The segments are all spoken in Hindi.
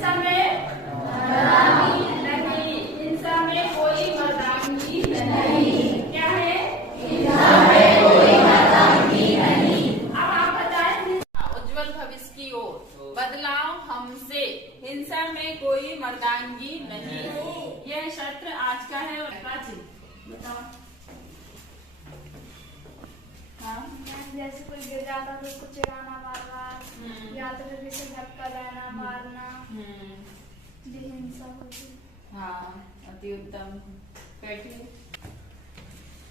हिंसा में नहीं, हिंसा में कोई मर्दानगी नहीं। क्या है? हिंसा में कोई मर्दानगी नहीं। अब आप बताएं, उज्जवल भविष्य की ओर बदलाव हमसे, हिंसा में कोई मर्दानगी नहीं। यह सत्र आज का है। बताओ। हाँ? जैसे कोई गिर जाता तो उसको चिढ़ाना मारना, या तो फिर किसी धक्का देना मारना, ये हिंसा होती है। हाँ, अति उत्तम। बैठिए।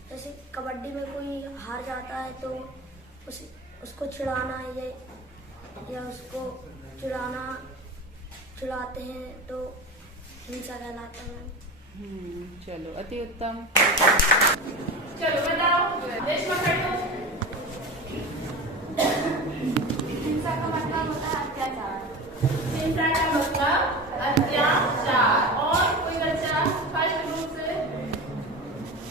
जैसे कबड्डी में कोई हार जाता है तो उसको चिढ़ाना या उसको चिढ़ाते हैं तो हिंसा कहलाता है। चलो, अति उत्तम। चलो बताओ, रेशमा कर दो। हिंसा का मतलब होता है अत्याचार। हिंसा का मतलब अत्याचार। और कोई बच्चा फर्स्ट ग्रुप से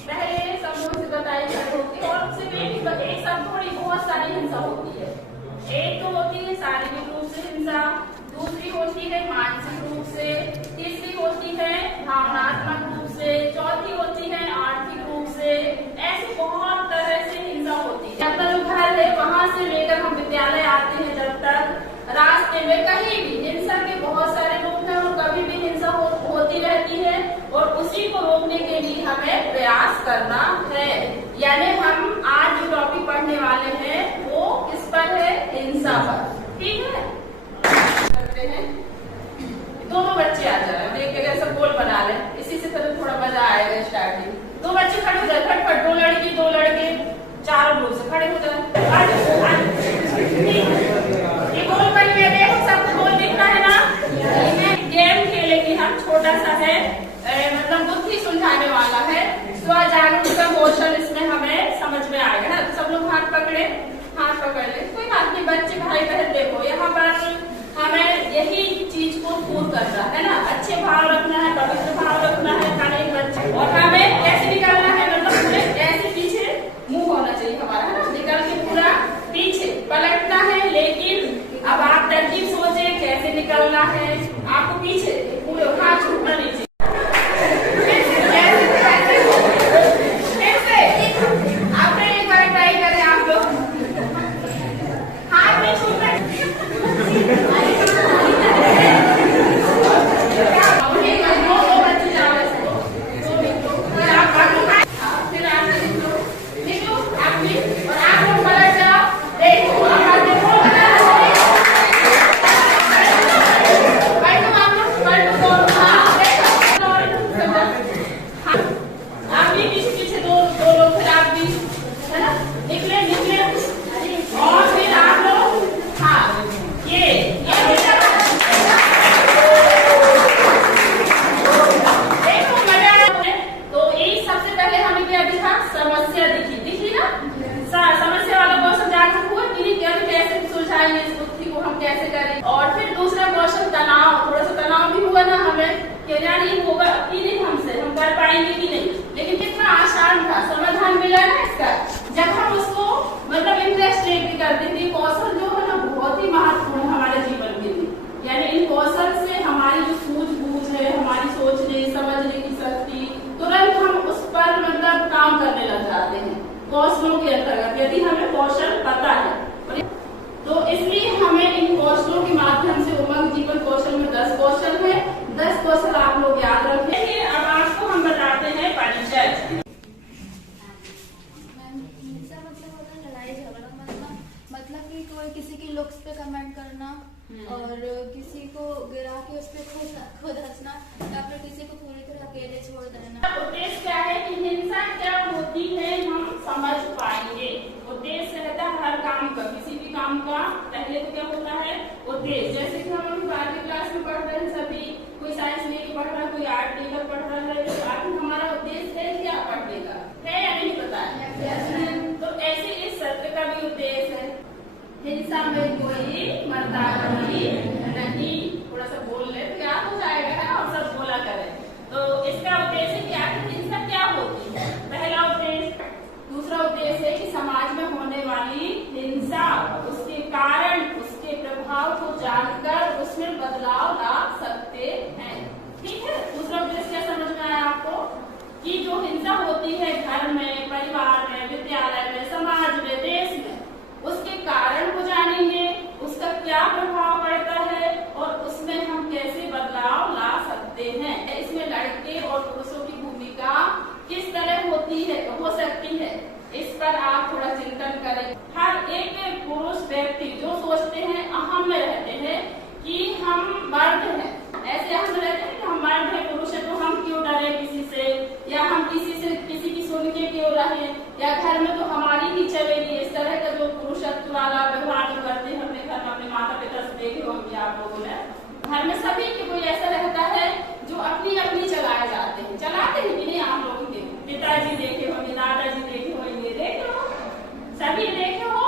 पहले समूह से बताई होती है, और उससे एक सब थोड़ी बहुत सारी हिंसा होती है। एक तो होती है शारीरिक रूप से हिंसा, दूसरी होती है मानसिक रूप से, तीसरी होती है भावनात्मक रूप से, चौथी होती है आर्थिक रूप से। ऐसी बहुत तरह से हिंसा होती है। जब तक घर है वहां से लेकर हम विद्यालय आते हैं, जब तक रास्ते में कहीं भी हिंसा के बहुत सारे रूप हैं और कभी भी हिंसा होती रहती है, और उसी को रोकने के लिए हमें प्रयास करना है। यानी हम आज जो टॉपिक पढ़ने वाले हैं वो किस पर है? हिंसा पर। ठीक है, करते हैं। दोनों बच्चे आ जाए, एक ऐसा गोल बना ले, इसी से थोड़ा मजा आएगा स्टार्टिंग। दो बच्चे खड़े हो जाए, फटफट, दो लड़की दो लड़के, चारों लोग से खड़े हो जाए। ये गोल बन गया, देखो सबको गोल दिख रहा है ना? गेम खेलेंगे हम, छोटा सा है, मतलब बुद्धि सुलझाने वाला है। स्वजागरूकता कौशल इसमें हमें समझ में आएगा ना। सब लोग हाथ पकड़े, हाथ पकड़ ले, कोई बात नहीं। बच्चे भाई बहन देखो, यहाँ पर हमें यही चीज को दूर करना है ना। अच्छे भाव रखना है, पवित्र भाव रखना है हर एक बच्चे, और हमें कैसे निकालना है, मतलब पूरे ऐसे पीछे मुंह होना चाहिए हमारा, है ना? निकल के पूरा पीछे पलटना है। लेकिन अब आप तरकीब सोचे कैसे निकलना है। आपको पीछे पूरे हाथ छूटना नहीं चाहिए। और फिर दूसरा क्वेश्चन तनाव, थोड़ा सा तनाव भी हुआ ना हमें कि यार ये होगा कि नहीं, हमसे हम कर पाएंगे कि नहीं। लेकिन कितना आसान था, समाधान मिला ना इसका। जब हम उसको मतलब इंटरेस्ट लेके करते थे, कौशल जो है ना बहुत ही महत्वपूर्ण हमारे जीवन के लिए। यानी इन कौशल से हमारी जो सूझबूझ है, हमारी सोचने समझने की शक्ति, तुरंत हम उस पर मतलब काम करने लग जाते हैं कौशलों के अंतर्गत, यदि हमें कौशल पता है। तो इसलिए हमें इन कौशलों के माध्यम से उमंग जीवन कौशल में 10 कौशल है। 10 कौशल आप लोग याद रखेंगे। अब आपको हम बताते हैं परिचय। हिंसा मतलब होता है लड़ाई झगड़ा, मतलब कि कोई किसी की लुक्स पे कमेंट करना और किसी को गिरा के उस पर खुद हंसना, या फिर किसी को पूरी तरह अकेले छोड़ देना। उद्देश्य क्या है कि हिंसा क्या होती है हम समझ पाएंगे। उद्देश्य रहता है हर काम का, किसी भी काम का पहले तो क्या होता है उद्देश्य। जैसे कि हम अभी 12वीं क्लास में पढ़ रहे हैं सभी, कोई साइंस लेकर पढ़ रहा है, कोई आर्ट लेकर पढ़ रहा है, तो आखिर हमारा उद्देश्य है क्या पढ़ने का, है या नहीं पता है? तो ऐसे इस सत्र का भी उद्देश्य है हिंसा में कोई मर्दानगी नहीं। थोड़ा सा बोल ले तो याद हो जाएगा, है और सब बोला करें। तो इसका उद्देश्य क्या है, हिंसा क्या होती है, पहला उद्देश्य। दूसरा उद्देश्य है कि समाज में होने वाली हिंसा, उसके कारण, उसके प्रभाव को जानकर उसमें बदलाव ला सकते के और पुरुषों की भूमिका किस तरह होती है, हो सकती है, इस पर आप थोड़ा चिंतन करें। हर एक पुरुष व्यक्ति जो सोचते हैं, अहम में रहते हैं कि हम मर्द हैं, ऐसे हम रहते हैं कि हम मर्द हैं, पुरुष हैं, तो हम क्यों डरे किसी से, या हम किसी की सुन के क्यों रहे, या घर में तो हमारी ही चलेगी। इस तरह का जो पुरुषत्व वाला व्यवहार जो करते हैं अपने घर में, अपने माता पिता से देखे होंगे आप लोगों ने, घर में सभी की कोई ऐसा रहता है जो अपनी अपनी चलाए जाते हैं, चलाते हैं कि नहीं, आप लोगों के पिताजी देखे होंगे, दादाजी देखे होंगे, देखे हो, सभी देखे हो,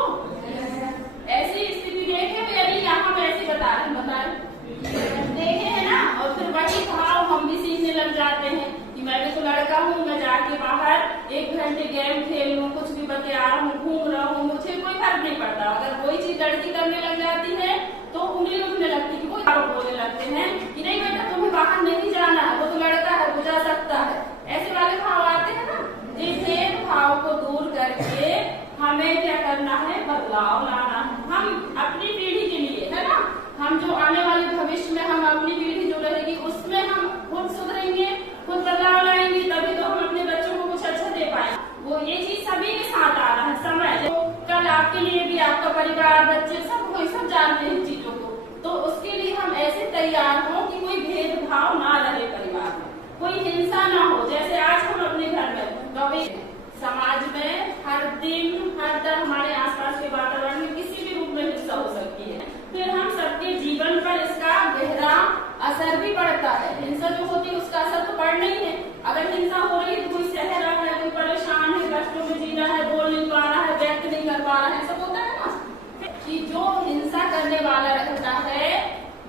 ऐसी स्थिति देखे हो, यानी यहाँ पे ऐसे बता रहे देखे है ना। और फिर वही भाव हम भी सीखने लग जाते हैं कि मैं भी तो लड़का हूँ, मैं जाके बाहर 1 घंटे गेम खेल लूँ, कुछ भी बते आ रहा हूँ, घूम रहा हूँ, मुझे कोई फर्क नहीं पड़ता। अगर कोई चीज लड़की करने लग जाती है तो उंगली उठने लगती है, कोई बोलने लगते हैं कि नहीं बेटा तुम्हें बाहर नहीं जाना है, वो तो लड़का है, वो जा सकता है, ऐसे वाले भाव आते हैं ना। इस भेद भाव को दूर करके हमें क्या करना है, बदलाव लाना है, हम अपनी पीढ़ी के लिए, है ना, हम जो आने वाले भविष्य में हम अपनी पीढ़ी जो रहेगी उसमें हम खुद सुधरेंगे, खुद बदलाव लाएंगे, तभी तो हम अपने बच्चों को कुछ अच्छा दे पाए। वो ये चीज सभी के साथ आ रहा है समय, तो कल आपके लिए भी आपका परिवार, बच्चे सब कोई सब जानते हैं चीजों को, तो उसके लिए हम ऐसे तैयार हो कि कोई भेदभाव ना रहे परिवार में, कोई हिंसा ना हो। जैसे आज हम अपने घर में कभी समाज में हर दिन हर तरह हमारे आसपास के वातावरण में किसी भी रूप में हिंसा हो सकती है, फिर हम सबके जीवन पर इसका गहरा असर भी पड़ता है। हिंसा जो होती है उसका असर तो पड़ना ही है। अगर हिंसा हो रही है तो कोई सह रहा है, कोई परेशान है, कष्टों में जी रहा है, बोल नहीं पा रहा है, व्यक्त नहीं कर पा रहा है, सब होता है ना। कि जो हिंसा करने वाला रहता है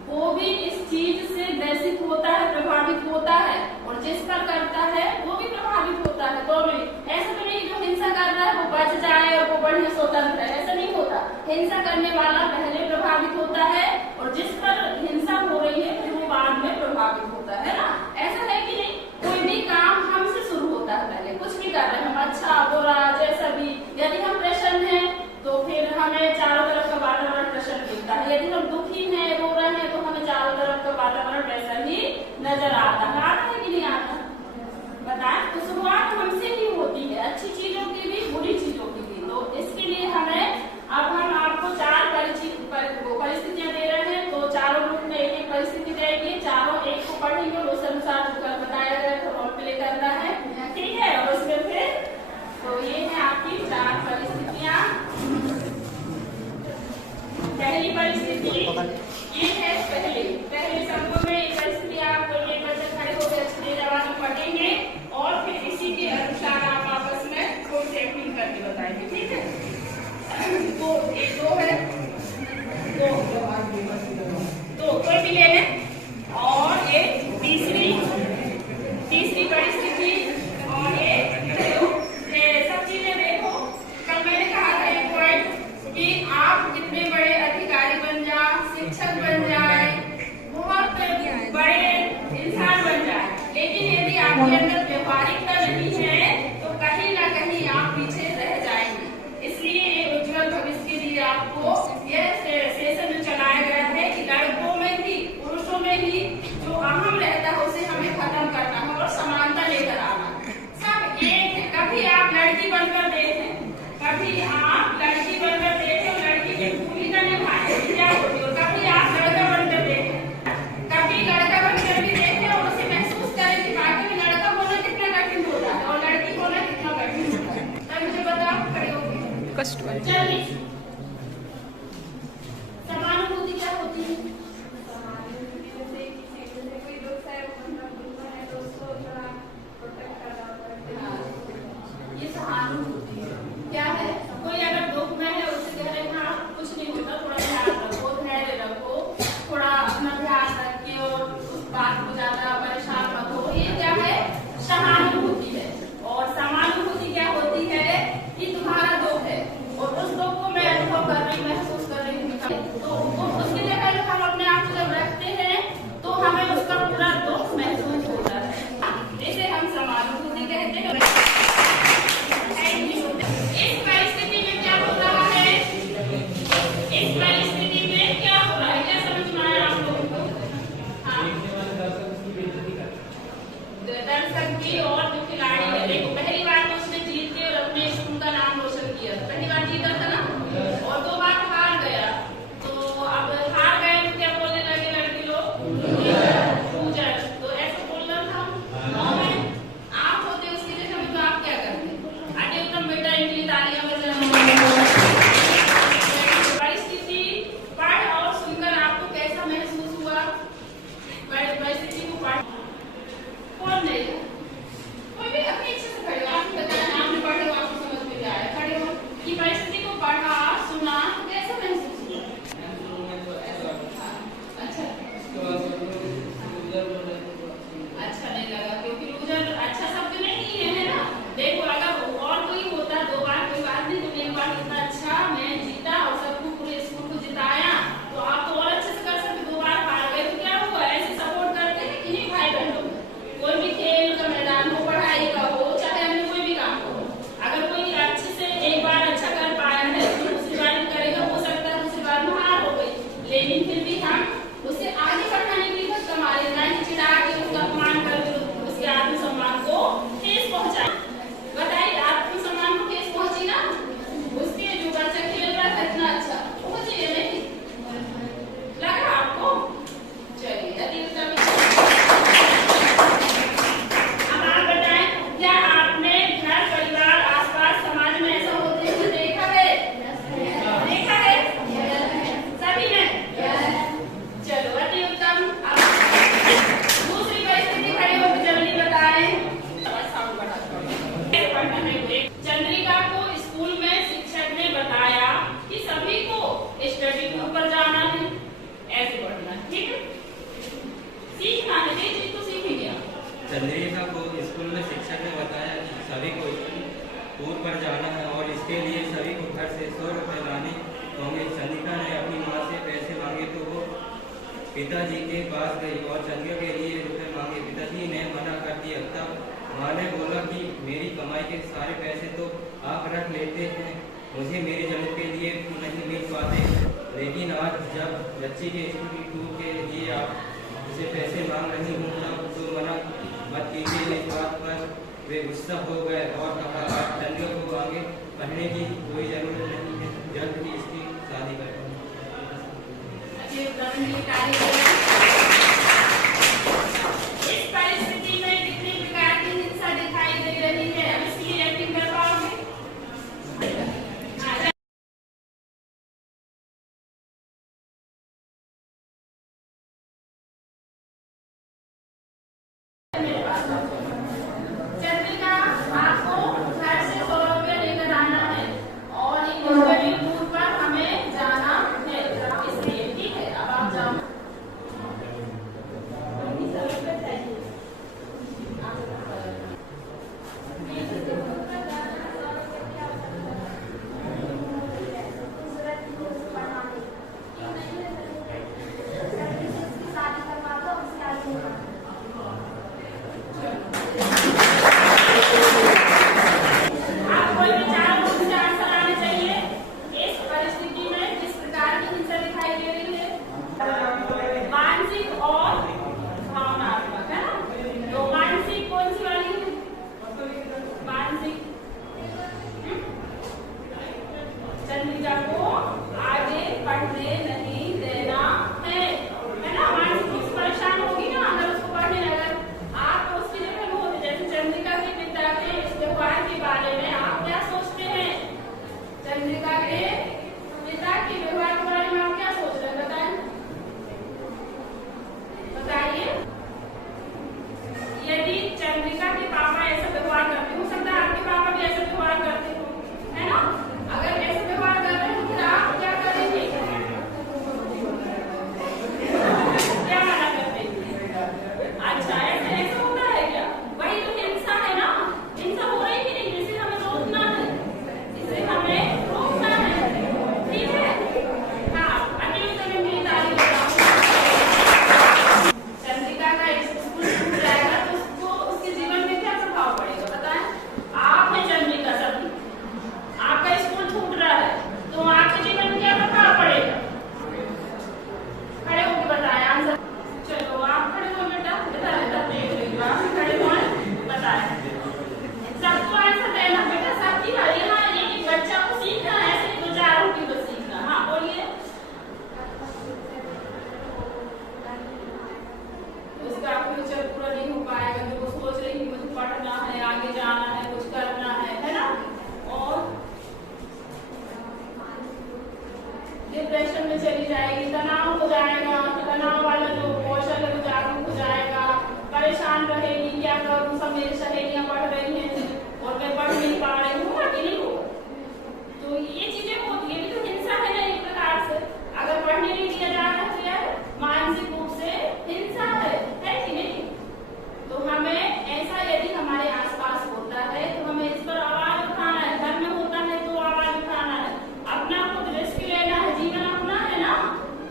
वो भी इस चीज से ग्रसित होता है, प्रभावित होता है, और जिस पर करता है वो भी प्रभावित होता है। दोनों ही, ऐसा तो नहीं जो हिंसा कर रहा है वो बच जाए और वो बढ़िया स्वतंत्र है, ऐसा नहीं होता। हिंसा करने वाला पहले प्रभावित होता है और जिस पर हिंसा हो रही है फिर वो बाद में प्रभावित होता है ना। ऐसा है कि नहीं, कोई भी काम हमसे शुरू होता है, पहले कुछ भी कर रहे हैं हम, अच्छा बुरा जैसा भी, यदि हम प्रसन्न हैं तो फिर हमें चारों तरफ का वातावरण प्रसन्न दिखता है, यदि हम दुखी हैं, रो रहे हैं, तो हमें चारों तरफ का वातावरण वैसा ही नजर आता है। आता है कि नहीं आता, बताएं। तो शुरुआत हमसे ही होती है, अच्छी चीजों की भी, बुरी चीजों की भी। तो इसके लिए हमें, अब हम आपको 4 परिस्थितियां दे रहे हैं, तो चारों ग्रुप में एक एक परिस्थिति देंगे, चारों एक को पढ़ेंगे और उस अनुसार जो कल बताया गया तो रोल प्ले करना है, ठीक है। और उसमें फिर तो ये है आपकी 4 परिस्थितियां। पहली परिस्थिति ये है, पहले समूह में एक परिस्थिति आप एक बच्चे खड़े होकर अच्छी आवाज में पढ़ेंगे और फिर इसी के अनुसार आप आपस में थोड़ी एक्टिंग करके बताएंगे, ठीक है। तो एक 2 है, 2 कोई भी ले लें, और एक तीसरी परिस्थिति, और एक सब चीजें देखो। कल मैंने कहा था एक पॉइंट कि आप कितने बड़े अधिकारी बन जाए, शिक्षक बन जाए, बहुत बड़े इंसान बन जाए, लेकिन यदि आपके अंदर व्यवहारिकता नहीं है तो कहीं ना कहीं आप पीछे रह जाएंगे। इसलिए एक उज्जवल भविष्य के लिए आपको यह सेशन जो चलाया गया है कि लड़कों में भी पुरुषों में भी जो अहम रहता है उसे हमें खत्म करना है और समानता लेकर आना है। सब एक है। कभी आप लड़की बनकर देखें, कभी आप लड़की बनकर देखें और लड़की की भूमिका निभाएं, क्या होती है, और कभी आप लड़का बनकर देखें, कभी लड़का बनकर भी देखें और उसे महसूस करें कि वाकई में लड़का होना कितना कठिन होता है और लड़की होना कितना कठिन होता है। तब मुझे बताओ, खड़े होकर कष्ट चलिए, समानुभूति क्या होती है? ये सहानुभूति क्या है? कोई अगर दुख में है उसे कह रहे हैं कुछ नहीं होता, थोड़ा ध्यान रखो, धैर्य रखो, थोड़ा अपना ध्यान रख के और उस बात को ज्यादा परेशान मत हो, ये क्या है? सहानुभूति है। और समानुभूति क्या होती है कि तुम्हारा दुख है और उस दुख को मैं अनुभव कर रही, महसूस कर रही हूँ, तो उसकी जगह जब हम अपने आप को जब रखते हैं तो हमें उसका पूरा दुख महसूस होता है, इसे हम समानुभूति कहते हैं। इस परिस्थिति में क्या हो रहा है, इस परिस्थिति में क्या हो रहा है, क्या समझ में आया आप लोगों को? हाँ की और जो खिलाड़ी है, देखो पहली बार तो उसने जीत के अपने स्कूल का नाम रोशन किया था, पहली बार जीता था ना, और 2 बार हार गया। तो अब हार गए तो क्या बोलने लगे लड़के लोग? लूजर। तो ऐसा बोलना था आप होते उसकी जगह में, तो आप क्या करते? आगे उत्तम बेटा इनके लिए तालियां बजाएं। परिस्थिति पढ़ और सुनकर आपको कैसा महसूस हुआ? परिस्थिति को पढ़ कौन नहीं, कोई भी अपनी इच्छा से खड़े हो, आपने बताया आपने पढ़े हो, आपको समझ में आया, खड़े हो कि परिस्थिति को पढ़ा सुना कैसा महसूस हुआ? अच्छा नहीं लगा, क्योंकि लूजर अच्छा शब्द नहीं है ना। देखो अगर और कोई होता 2 बार कोई बात नहीं, तुमने एक बार इतना अच्छा मैं जीता और सबको पूरे स्कूल को जिताया, तो आप तो और अच्छे से कर सकते। 2 बार हार गए तो क्या हुआ? ऐसे सपोर्ट करते हैं कि नहीं भाई बहनों? कोई भी खेल का मैदान हो, पढ़ाई का हो, चाहे अन्य कोई भी काम हो, अगर कोई अच्छे से एक बार अच्छा कर पाया है तो दूसरी बार करेगा, हो सकता है दूसरी बार में हार हो गई, लेकिन फिर भी हम उसे आगे बढ़ाने के लिए हमारे ना कि चिढ़ा के उसका अपमान करके उसके आत्मसम्मान को ठेस पहुंचाए। बताइए आत्मसम्मान को ठेस पहुंची ना? उसके जो बच्चा खेल रहा था इतना अच्छा, पहुंची है नहीं लगा आपको? चलिए अति उत्तम। अब आप बताएं, क्या आपने घर परिवार आसपास समाज में ऐसा होते हुए देखा है? देखा है सभी ने? चलो अति उत्तम। अब दूसरी परिस्थिति खड़ी होकर जल्दी बताएं। चंद्रिका को स्कूल में शिक्षक ने बताया कि सभी को स्टडी टूर पर जाना है, ऐसे पढ़ना है, ठीक है, सीखना है, ये चीज तो सीखेंगे आप। चंद्रिका को स्कूल में शिक्षक ने बताया कि सभी को टूर पर जाना है और इसके लिए सभी को घर से 100 रुपये लाने होंगे। चंद्रिका ने अपनी माँ से पैसे मांगे तो वो पिताजी के पास गई और चंद्रिका के लिए रुपए मांगे। पिताजी ने मना कर दिया। तब माँ ने बोला कि मेरी कमाई के सारे पैसे तो आप रख लेते हैं, मुझे मेरी जरूरत के लिए नहीं मिल पाते, लेकिन आज जब बच्ची के स्कूल टूर के लिए आप उसे पैसे मांग रही हूँ तब तो मना मत कीजिए। इस बात पर वे गुस्सा हो गए और कहा आप चंद्रिका को आगे पढ़ने की कोई जरूरत नहीं है, जल्द ही इसकी शादी करें। इस परिस्थिति में कितनी प्रकार की हिंसा दिखाई दे रही है, अब इसकी एक्टिंग कर पाओगे? चंद्रिका आपको घर से 100 रुपये लेकर आना है और एक बड़ी टूर पर हमें जाना है, इसलिए ठीक है। अब आप जाओ। आपको विचार आंसर आने चाहिए। इस परिस्थिति में किस प्रकार की हिंसा दिखाई दे रही है? मानसिक और भावनात्मक, है ना? तो मानसिक कौन सी वाली है? मानसिक चंद्रिका को आगे पढ़ने नहीं देना है ना? मानसिक रूप से परेशान होगी ना अगर उसको पढ़ने लगा। आप उसकी जगह में होते, जैसे चंद्रिका के पिता के इस व्यवहार के बारे में आप क्या सोचते हैं? चंद्रिका के पिता के व्यवहार के बारे में आप क्या सोच रहे हैं? बताएं, बताइए। यदि चंद्रिका के पापा ऐसा व्यवहार करते, हो सकता है आपके पापा भी ऐसा व्यवहार करते हो, है ना? अगर ऐसा व्यवहार कर रहे हो फिर आप क्या करेंगे? क्या मना करते हैं? अच्छा ऐसा होता है क्या? वही तो हिंसा है ना, हिंसा हो रही कि नहीं? इसे हमें रोकना है, इसे हमें रोकना है, ठीक है? हाँ, अगली समय मेरी तारीफ बताओ। चंद्रिका का स्कूल छूट जाएगा तो उसको उसके जीवन में क्या प्रभाव पड़ेगा बताएं? आप है चंद्रिका, सब फ्यूचर पूरा नहीं हो पाएगा, जो वो सोच रही है मुझे पढ़ना है, आगे जाना है, कुछ करना है ना, और डिप्रेशन में चली जाएगी, तनाव हो जाएगा, तनाव वाला जो कौशल है वो जागरूक हो जाएगा, परेशान रहेगी, क्या करूँ, सब मेरी सहेलियां पढ़ रही हैं और मैं पढ़ नहीं पा रही हूँ, कि नहीं हो। तो ये चीजें होती है, तो हिंसा है ना एक प्रकार से, अगर पढ़ने नहीं दिया जा रहा है यार मानसिक रूप से हिंसा है कि नहीं। तो हमें ऐसा यदि हमारे आसपास होता है तो हमें इस पर आवाज उठाना है, घर में होता है तो आवाज उठाना है, अपना खुद रिस्क लेना है, जीवन अपना है ना,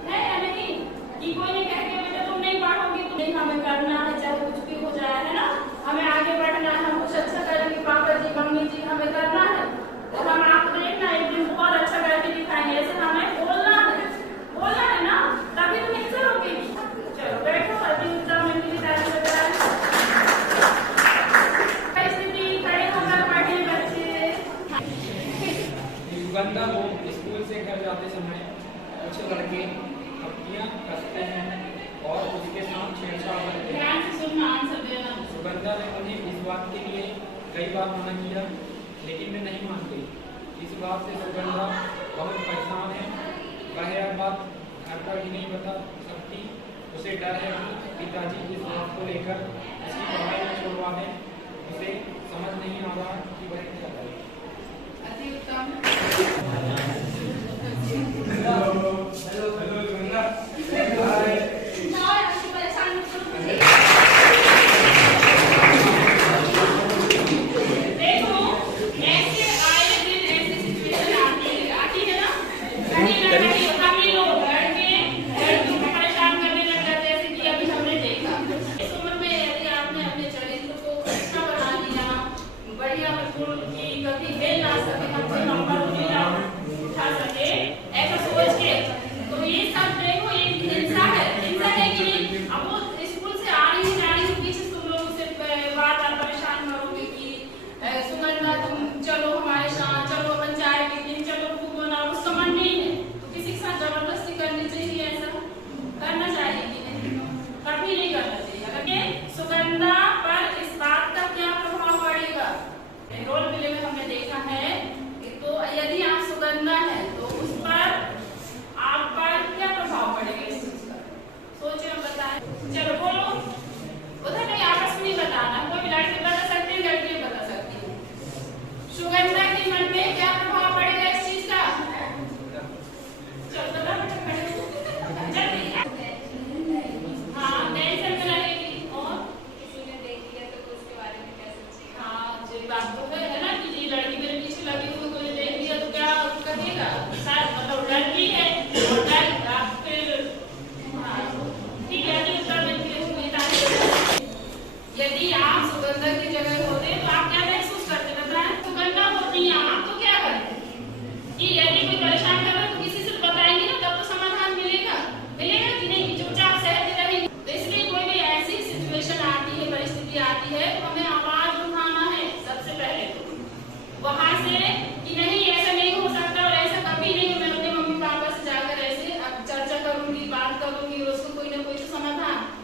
है या नहीं, कि कोई नहीं कह के बेटा तुम नहीं पढ़ोगी, तो नहीं, हमें करना है चाहे कुछ भी हो जाए, है ना, हमें आगे बढ़ना है, हम कुछ अच्छा करेंगे, पापा जी मम्मी जी हमें करना है, तो हम आप देखना एक दिन बहुत अच्छा करके दिखाएंगे, ऐसे हमें बोलना है ना, तभी तो हिंसा होगी। चलो बैठो, अभी एग्जाम में भी तैयारी कर रहा है, स्थिति खड़े होकर पढ़े बच्चे। युगंधा को स्कूल से घर जाते समय कुछ लड़के हफ्तियां कसते हैं और उसके साथ छेड़छाड़ करते हैं। ध्यान से सुनना, आंसर देना। युगंधा ने उन्हें इस बात के लिए कई बार मना किया, लेकिन वे नहीं मानते। इस बात से सुगंधा बहुत परेशान है, वह यह बात घर पर भी नहीं बता सकती। उसे डर है कि पिताजी इस बात को लेकर उसकी पढ़ाई में छोड़वा दें। उसे समझ नहीं आ रहा कि वह क्या करे। अति उत्तम।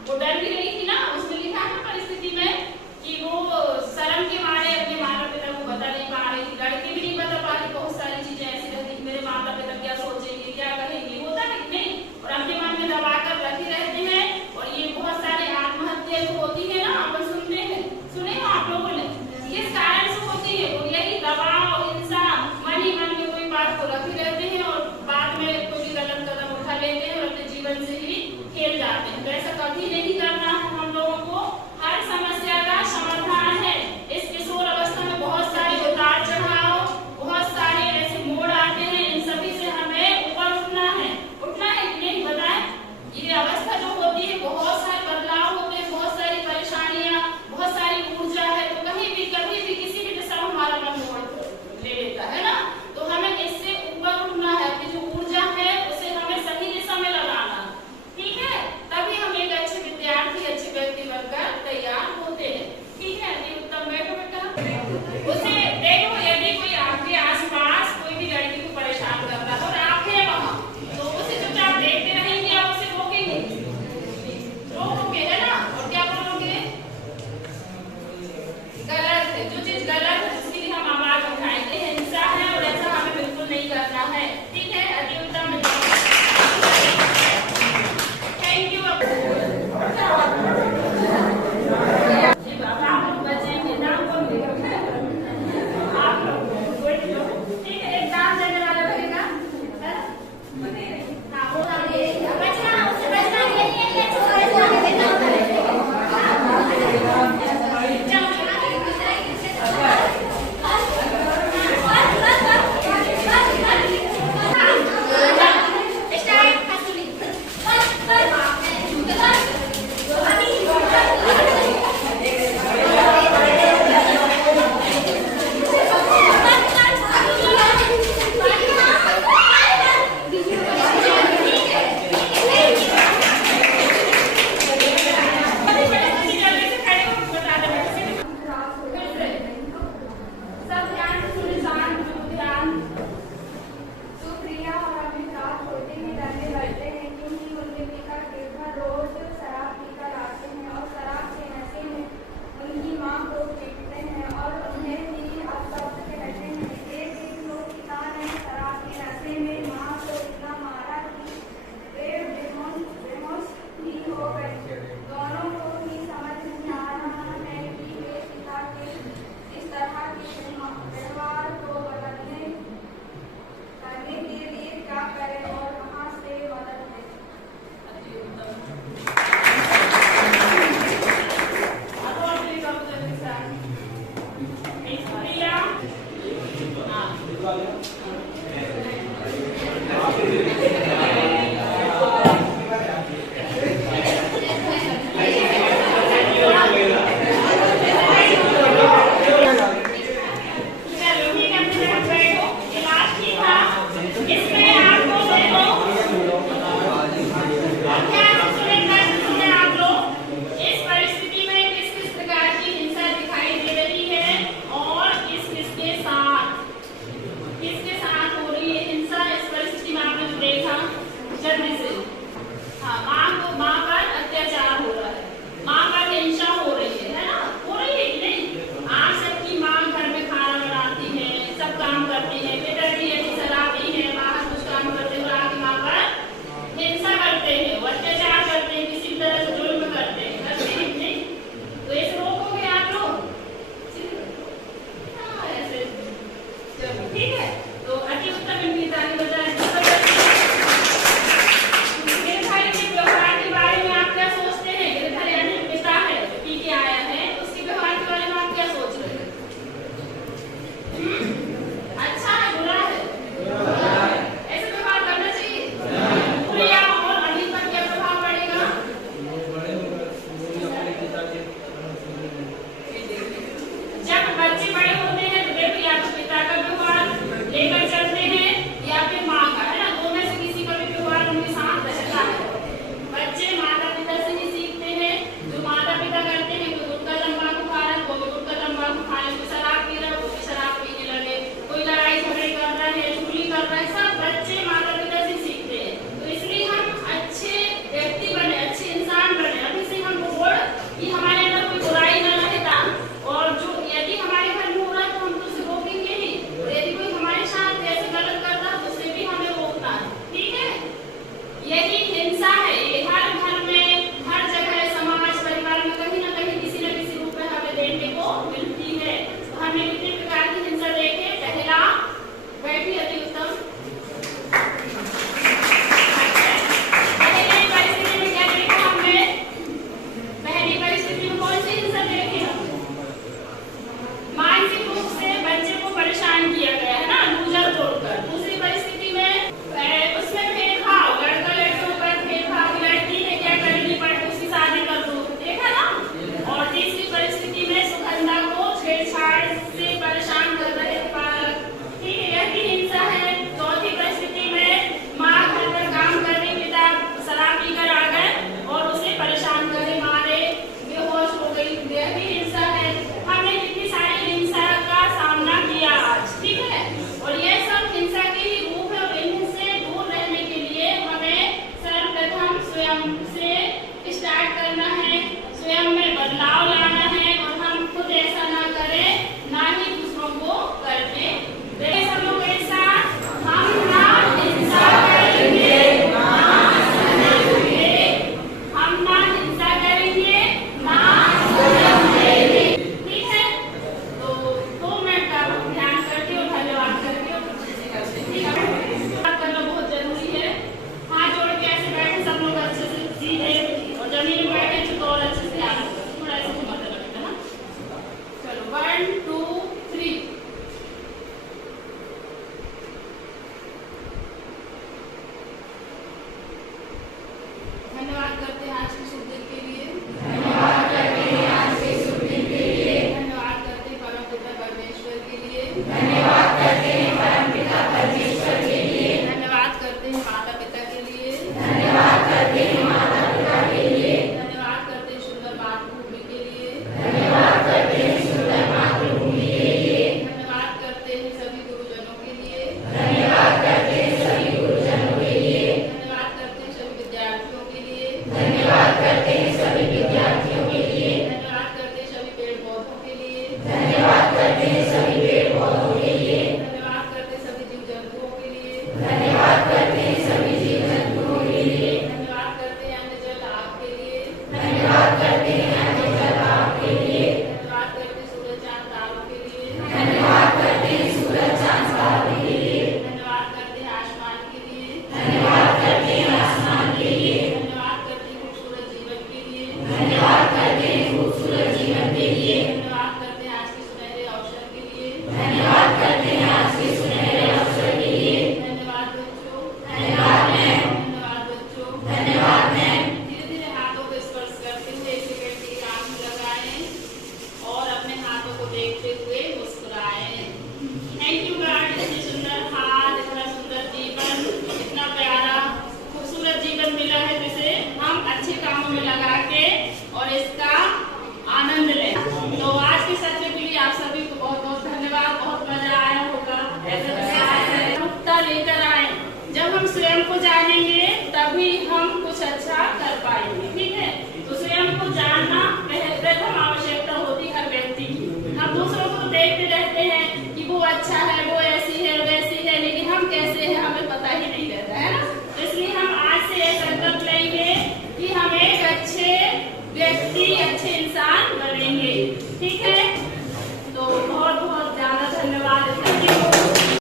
वो डर भी रही थी ना, उसमें लिखा है ना परिस्थिति में कि वो सड़क धन्यवाद करते सूरज चांद तारों के लिए, धन्यवाद करते आसमान के लिए, धन्यवाद करते खूबसूरत जीवन के लिए, धन्यवाद करते आज के सुनहरे अवसर के लिए, धन्यवाद बच्चों, धन्यवाद मैम। धीरे धीरे हाथों को स्पर्श करते हुए 1 सेकंड की आंख लगाएं और अपने हाथों को देखते हुए मुस्कुराएं। थैंक यू गाइस, इतनी सुंदर हाथ, इतना सुंदर जीवन, इतना प्यारा खूबसूरत जीवन मिला है जिसे हम अच्छे कामों में लगा के और इसका आनंद लें। तो आज के सत्र के लिए आप सभी को बहुत बहुत धन्यवाद। बहुत मजा आया होगा। जागरूकता लेकर आए। जब हम स्वयं को जानेंगे तभी हम कुछ अच्छा कर पाएंगे। ठीक है, तो स्वयं को जानना प्रथम आवश्यकता होती हर व्यक्ति की। हम दूसरों को देखते रहते हैं कि वो अच्छा है,